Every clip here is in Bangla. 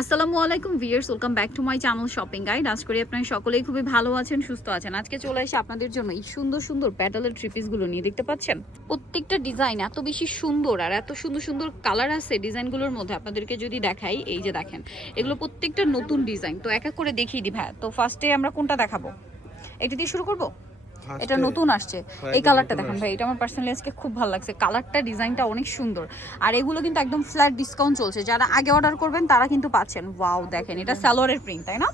আসসালামু আলাইকুম viewers, welcome back to my channel shopping guide. আশা করি আপনারা সকলেই খুবই ভালো আছেন, সুস্থ আছেন। আজকে চলে এসে আপনাদের জন্য এই সুন্দর সুন্দর প্যাটেলের থ্রি পিসগুলো নিয়ে দেখতে পাচ্ছেন। প্রত্যেকটা ডিজাইন এত বেশি সুন্দর আর এত সুন্দর সুন্দর কালার আছে ডিজাইনগুলোর মধ্যে। আপনাদেরকে যদি দেখাই, এই যে দেখেন, এগুলো প্রত্যেকটা নতুন ডিজাইন। তো এক এক করে দেখিয়ে দিই ভাই। তো ফার্স্টে আমরা কোনটা দেখাবো? এটা দিয়ে শুরু করবো। এটা নতুন আসছে, এই কালারটা দেখেন ভাই, এটা আমার পার্সোনালি আজকে খুব ভালো লাগছে। কালারটা, ডিজাইনটা অনেক সুন্দর। আর এগুলো কিন্তু একদম ফ্ল্যাট ডিসকাউন্ট চলছে, যারা আগে অর্ডার করবেন তারা কিন্তু পাচ্ছেন। ওয়াও দেখেন, এটা সালোয়ারের প্রিন্ট, তাই না?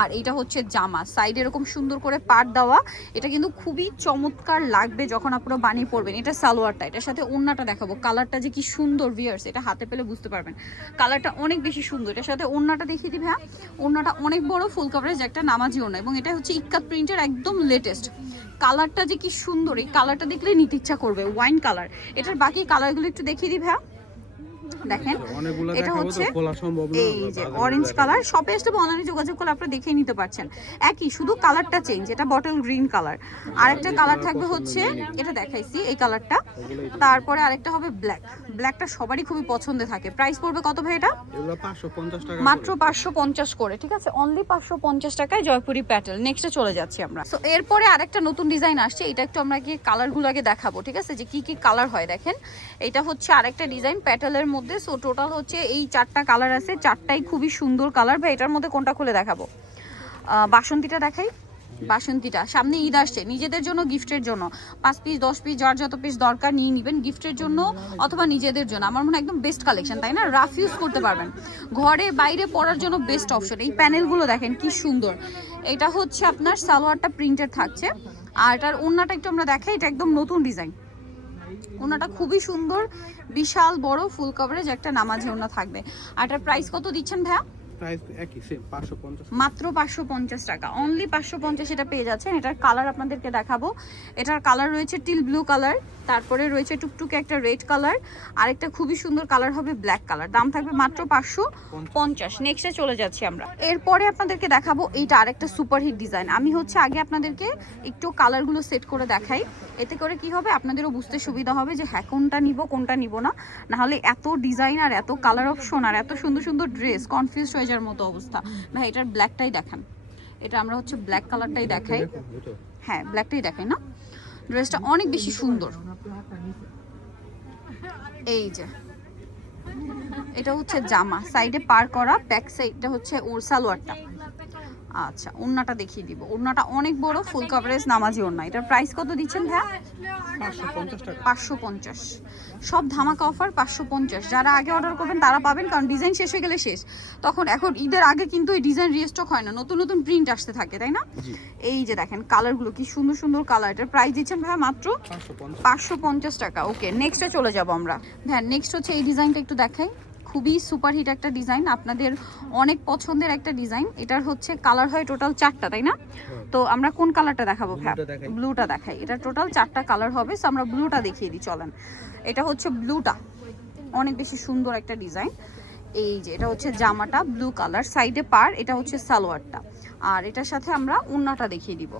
আর এটা হচ্ছে জামা, সাইড এরকম সুন্দর করে পাট দেওয়া। এটা কিন্তু খুবই চমৎকার লাগবে যখন আপনারা বানিয়ে পড়বেন। এটা সালোয়ারটা, এটার সাথে ওড়নাটা দেখাবো। কালারটা যে কি সুন্দর ভিউয়ার্স, এটা হাতে পেলে বুঝতে পারবেন। কালারটা অনেক বেশি সুন্দর। এটার সাথে ওড়নাটা দেখিয়ে দিই ভাই। ওড়নাটা অনেক বড়, ফুল কভারেজ একটা নামাজি ওড়না, এবং এটা হচ্ছে ইক্কাত প্রিন্টের একদম লেটেস্ট। কালারটা যে কি সুন্দর, এই কালারটা দেখলে নিতে ইচ্ছা করবে, ওয়াইন কালার। এটার বাকি কালারগুলো একটু দেখিয়ে দিই ভাইয়া। দেখেন, এটা হচ্ছে এই যে অরেঞ্জ কালার। শপে আসলে অনলাইনে যোগাযোগ করলে আপনারা দেখেই নিতে পারছেন। একই, শুধু কালারটা চেঞ্জ। এটা বটল গ্রিন কালার। আরেকটা কালার থাকবে হচ্ছে, এটা দেখাইছি এই কালারটা। তারপরে আরেকটা হবে ব্ল্যাক। ব্ল্যাকটা সবারই খুবই পছন্দের থাকে। প্রাইস পড়বে কত ভাই এটা? মাত্র 550 করে, ঠিক আছে? অনলি 550 টাকায় জয়পুরি প্যাটেল। নেক্সটে চলে যাচ্ছি আমরা। সো এরপরে আরেকটা নতুন ডিজাইন আসছে। এটা একটু আমরা কি কালারগুলো আগে দেখাবো, ঠিক আছে, যে কি কি কালার হয়। দেখেন, এটা হচ্ছে আরেকটা ডিজাইন প্যাটেলের মধ্যে। সো টোটাল হচ্ছে এই চারটা কালার আছে, চারটাই খুবই সুন্দর কালার। ভাই এটার মধ্যে কোনটা খুলে দেখাবো? বাসন্তীটা দেখাই। বাসন্তীটা, সামনে ঈদ আসছে, নিজেদের জন্য, গিফটের জন্য 5 পিস 10 পিস যার যত পিস দরকার নিয়ে নেবেন, গিফটের জন্য অথবা নিজেদের জন্য। আমার মনে হয় একদম বেস্ট কালেকশন, তাই না? রাফ ইউজ করতে পারবেন, ঘরে বাইরে পরার জন্য বেস্ট অপশন। এই প্যানেলগুলো দেখেন কি সুন্দর। এটা হচ্ছে আপনার সালোয়ারটা প্রিন্টেড থাকছে, আর এটার ওড়নাটা একটু আমরা দেখাই। এটা একদম নতুন ডিজাইন। ওনাটা খুবই সুন্দর, বিশাল বড় ফুল কভারেজ একটা নামাজি ওনা থাকবে। আর এটার প্রাইস কত দিচ্ছেন ভাইয়া? মাত্র 550 টাকা, অনলি 550 এটা পেয়ে যাচ্ছেন। এটার কালার আপনাদেরকে দেখাবো। এটার কালার রয়েছে টিল ব্লু কালার, তারপরে রয়েছে টুকটুকে একটা রেড কালার, আরেকটা খুবই সুন্দর কালার হবে ব্ল্যাক কালার। দাম থাকবে মাত্র 550। নেক্সটে চলে যাচ্ছি আমরা। এরপরে আপনাদেরকে দেখাবো এইটা আরেকটা সুপারহিট ডিজাইন। আমি হচ্ছে আগে আপনাদেরকে একটু কালারগুলো সেট করে দেখাই, এতে করে কি হবে, আপনাদেরও বুঝতে সুবিধা হবে যে হ্যাঁ কোনটা নিব কোনটা নিব না। নাহলে এত ডিজাইন আর এত কালার অপশন আর এত সুন্দর সুন্দর ড্রেস, কনফিউজ হয়ে যাওয়ার মতো অবস্থা। ভাই এটার ব্ল্যাকটাই দেখান। এটা আমরা হচ্ছে ব্ল্যাক কালারটাই দেখাই। হ্যাঁ, ব্ল্যাকটাই দেখাই না? ড্রেসটা অনেক বেশি সুন্দর। এই যে এটা হচ্ছে জামা, সাইডে পার করা, ব্যাক সাইডটা হচ্ছে ওর সালোয়ারটা। আচ্ছা, ওড়নাটা দেখিয়ে দিব। ওড়নাটা অনেক বড়, ফুল কভারেজ নামাজি ওড়না। এটার প্রাইস কত দিচ্ছেন ভাইয়া? 550। সব ধামাকা অফার, 550। যারা আগে অর্ডার করবেন তারা পাবেন, কারণ ডিজাইন শেষ হয়ে গেলে শেষ। তখন এখন ঈদের আগে কিন্তু এই ডিজাইন রিস্টক হয় না, নতুন নতুন প্রিন্ট আসতে থাকে, তাই না? এই যে দেখেন কালারগুলো কি সুন্দর সুন্দর কালার। এটার প্রাইস দিচ্ছেন ভাইয়া মাত্র 550 টাকা। ওকে, নেক্সটে চলে যাব আমরা। হ্যাঁ, নেক্সট হচ্ছে এই ডিজাইনটা একটু দেখাই। খুবই সুপারহিট একটা ডিজাইন, আপনাদের অনেক পছন্দের একটা ডিজাইন। এটার হচ্ছে কালার হয় টোটাল 4টা, তাই না? তো আমরা কোন কালারটা দেখাবো ভাই? ব্লুটা দেখাই। এটা টোটাল 4টা কালার হবে, সো আমরা ব্লুটা দেখিয়ে দিই, চলেন। এটা হচ্ছে ব্লুটা, অনেক বেশি সুন্দর একটা ডিজাইন। এই যে এটা হচ্ছে জামাটা ব্লু কালার, সাইডে পার, এটা হচ্ছে সালোয়ারটা। আর এটার সাথে আমরা ওড়নাটা দেখিয়ে দিব।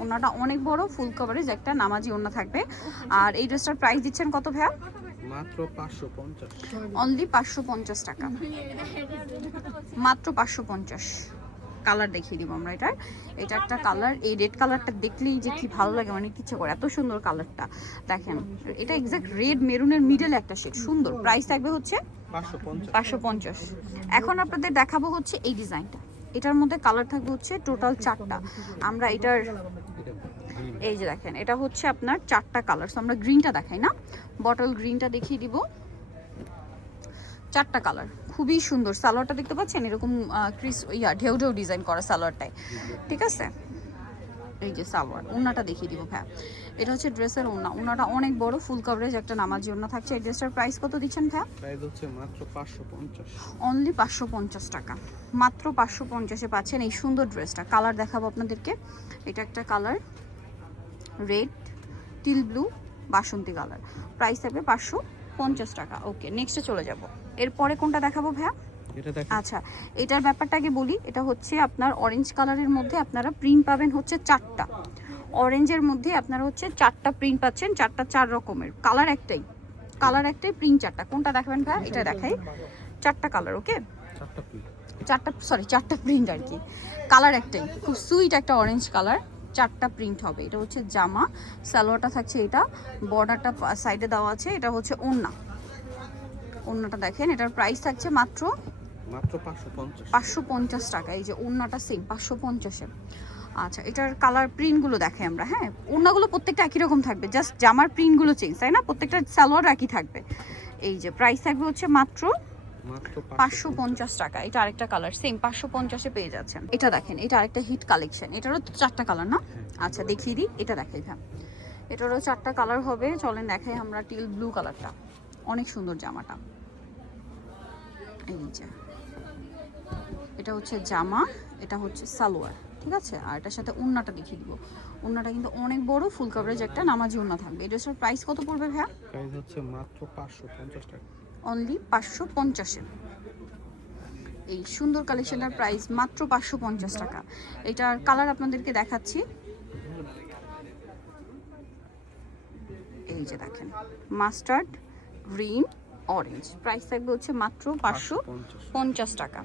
ওড়নাটা অনেক বড়, ফুল কভারেজ একটা নামাজি ওড়না থাকবে। আর এই ড্রেসটার প্রাইস দিচ্ছেন কত ভাইয়া? মাত্র 550। অনলি 550 টাকা, মাত্র 550। কালার দেখিয়ে দিব আমরা এটার। এটা একটা কালার, এই রেড কালারটা দেখলেই যে কি ভালো লাগে, মানে ইচ্ছে করে, এত সুন্দর কালারটা। দেখেন, এটা এক্সাক্ট রেড মেরুনের মিডল একটা শেড, সুন্দর। প্রাইস থাকবে হচ্ছে 550। এখন আপনাদের দেখাবো হচ্ছে এই ডিজাইনটা। এটার মধ্যে কালার থাকবে হচ্ছে টোটাল 4টা। আমরা এটার, এই যে দেখেন, এটা হচ্ছে আপনার 4টা কালার। সো আমরা গ্রিনটা দেখাই না, বটল গ্রিনটা দেখিয়ে দিব। 4টা কালার, খুবই সুন্দর। সালোয়ারটা দেখতে পাচ্ছেন, এরকম ক্রিস ঢেউ ঢেউ ডিজাইন করা সালোয়ারটাই, ঠিক আছে? এই যে সালোয়ার। ওড়নাটা দেখিয়ে দিব ভাই। এটা হচ্ছে ড্রেসের ওড়না। ওড়নাটা অনেক বড়, ফুল কভারেজ একটা নামাজি ওড়না থাকছে। এই ড্রেসটার প্রাইস কত দিচ্ছেন ভাই? প্রাইস হচ্ছে মাত্র 550। অনলি 550 টাকা, মাত্র 550-এ পাচ্ছেন এই সুন্দর ড্রেসটা। কালার দেখাবো আপনাদেরকে। এটা একটা কালার, রেড, টিল ব্লু, বাসন্তী কালার। প্রাইস থাকবে 550 টাকা। ওকে, নেক্সটে চলে যাব। এরপরে কোনটা দেখাবো ভাইয়া? আচ্ছা, এটার ব্যাপারটা আগে বলি। এটা হচ্ছে আপনার অরেঞ্জ কালারের মধ্যে আপনারা প্রিন্ট পাবেন হচ্ছে 4টা। অরেঞ্জের মধ্যে আপনারা হচ্ছে 4টা প্রিন্ট পাচ্ছেন, 4টা 4 রকমের। কালার একটাই, প্রিন্ট 4টা। কোনটা দেখাবেন ভাইয়া? এটা দেখাই। 4টা কালার, ওকে। চারটা প্রিন্ট আর কি, কালার একটাই, খুব সুইট একটা অরেঞ্জ কালার, চারটা প্রিন্ট হবে। এটা হচ্ছে জামা, সালোয়ারটা থাকছে এটা, বর্ডারটা সাইডে দেওয়া আছে, এটা হচ্ছে ওড়না। ওড়নাটা দেখেন, এটার প্রাইস থাকছে মাত্র 550 টাকা। এই যে ওড়নাটা সেম 550-এ। আচ্ছা, এটার কালার প্রিন্টগুলো দেখে আমরা, হ্যাঁ ওড়নাগুলো প্রত্যেকটা একই রকম থাকবে, জাস্ট জামার প্রিন্টগুলো চেঞ্জ, তাই না? প্রত্যেকটা সালোয়ার একই থাকবে। এই যে প্রাইস থাকবে হচ্ছে মাত্র 550 টাকা। এটা আরেকটা কালার সেম 550-এ পেয়ে যাচ্ছেন। এটা দেখেন, এটা আরেকটা হিট কালেকশন, এটারও তো চারটা কালার না? আচ্ছা দেখিয়ে দিই, এটা দেখাই হ্যাঁ, এটারও চারটা কালার হবে। চলেন দেখাই আমরা টিল ব্লু কালারটা, অনেক সুন্দর জামাটা। এই যে এটা হচ্ছে জামা, এটা হচ্ছে সালোয়ার, ঠিক আছে? আর এটার সাথে ওড়নাটা দেখিয়ে দিব। ওড়নাটা কিন্তু অনেক বড়, ফুল কভারেজ একটা নামাজি ওড়না থাকবে। এই ড্রেসটার প্রাইস কত পড়বে ভাইয়া? প্রাইস হচ্ছে মাত্র 550 টাকা। অনলি 550-এ। এই সুন্দর কালেকশনটার প্রাইস মাত্র 550 টাকা। এটার কালার আপনাদেরকে দেখাচ্ছি, এই যে দেখেন মাস্টার্ড, গ্রিন, অরেঞ্জ। প্রাইস থাকবে হচ্ছে মাত্র 550 টাকা।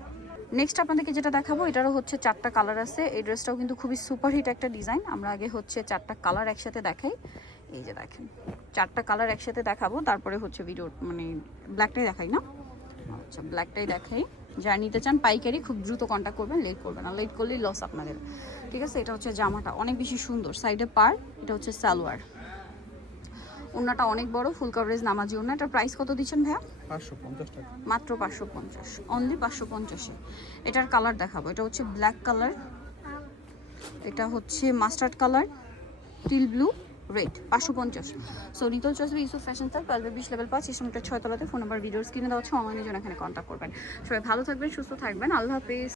নেক্সট আপনাদেরকে যেটা দেখাবো, এটারও হচ্ছে চারটা কালার আছে। এই ড্রেসটাও কিন্তু খুবই সুপারহিট একটা ডিজাইন। আমরা আগে হচ্ছে চারটা কালার একসাথে দেখাই। এই যে দেখেন চারটা কালার একসাথে দেখাবো, তারপরে হচ্ছে ভিডিও মানে ব্ল্যাকটাই দেখাই না? আচ্ছা ব্ল্যাকটাই দেখাই। যারা নিতে চান পাইকারি খুব দ্রুত কন্ট্যাক্ট করবেন, লেট করবেন না, লেট করলেই লস আপনাদের, ঠিক আছে? এটা হচ্ছে জামাটা অনেক বেশি সুন্দর, সাইডে পার, এটা হচ্ছে সালোয়ার। ওড়নাটা অনেক বড়, ফুল কভারেজ নামাজি ওড়না। এটার প্রাইস কত দিচ্ছেন ভাইয়া? 550 টাকা। মাত্র 550, অনলি 550-এ। এটার কালার দেখাবো, এটা হচ্ছে ব্ল্যাক কালার, এটা হচ্ছে mustard colour, teal blue, red. 550। So নিতল Chowdhury Yusuf fashion style 12-20 level 5 ইসলামটা 6 তলাতে। ফোন নাম্বার ভিডিওর স্ক্রিনে দেওয়া আছে, অনলাইনে জন্য এখানে কন্ট্যাক্ট করবেন। সবাই ভালো থাকবেন, সুস্থ থাকবেন, আল্লাহ হাফেজ।